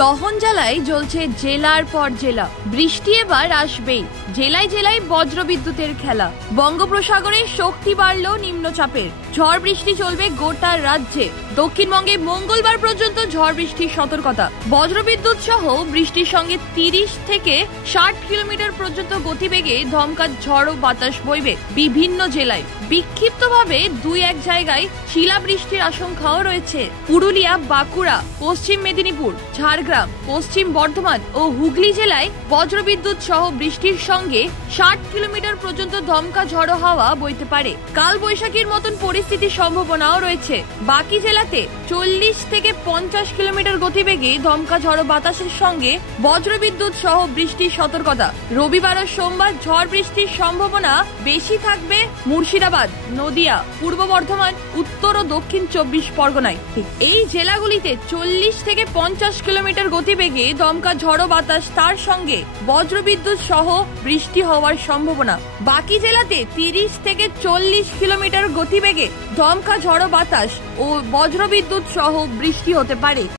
দহন জ্বালায় জ্বলছে জেলার পর জেলা। বৃষ্টি এবার আসবেই, জেলায় জেলায় বজ্রবিদ্যুতের খেলা। বঙ্গোপসাগরে শক্তি বাড়ল নিম্নচাপের, ঝড় বৃষ্টি চলবে গোটা রাজ্যে। দক্ষিণবঙ্গে মঙ্গলবার পর্যন্ত ঝড় বৃষ্টির সতর্কতা। বজ্রবিদ্যুৎ সহ বৃষ্টির সঙ্গে 30 থেকে 60 কিলোমিটার পর্যন্ত গতিবেগে দমকা ঝড় ও বাতাস বইবে বিভিন্ন জেলায়। বিক্ষিপ্তভাবে 2-1 জায়গায় শিলাবৃষ্টির আশঙ্কাও রয়েছে। পুরুলিয়া, বাঁকুড়া, পশ্চিম মেদিনীপুর, ঝাড়গ্রাম, পশ্চিম বর্ধমান ও হুগলি জেলায় বজ্রবিদ্যুৎ সহ বৃষ্টির সঙ্গে 60 কিলোমিটার পর্যন্ত দমকা ঝড়ো হাওয়া বইতে পারে। কাল বৈশাখীর মতন পরিস্থিতির সম্ভাবনাও রয়েছে। বাকি জেলাতে 40 থেকে 50 কিলোমিটার গতিবেগে দমকা ঝড়ো বাতাসের সঙ্গে বজ্রবিদ্যুৎ সহ বৃষ্টির সতর্কতা। রবিবার ও সোমবার ঝড় বৃষ্টির সম্ভাবনা বেশি থাকবে মুর্শিদাবাদ, নদিয়া, পূর্ব বর্ধমান, উত্তর ও দক্ষিণ 24 পরগনায়। এই জেলাগুলিতে 40 থেকে 50 কিলোমিটার গতিবেগে দমকা ঝড়ো বাতাস, তার সঙ্গে বজ্রবিদ্যুৎ সহ বৃষ্টি হওয়ার সম্ভাবনা। বাকি জেলাতে 30 থেকে 40 কিলোমিটার গতিবেগে দমকা ঝড়ো বাতাস ও বজ্রবিদ্যুৎ সহ বৃষ্টি হতে পারে।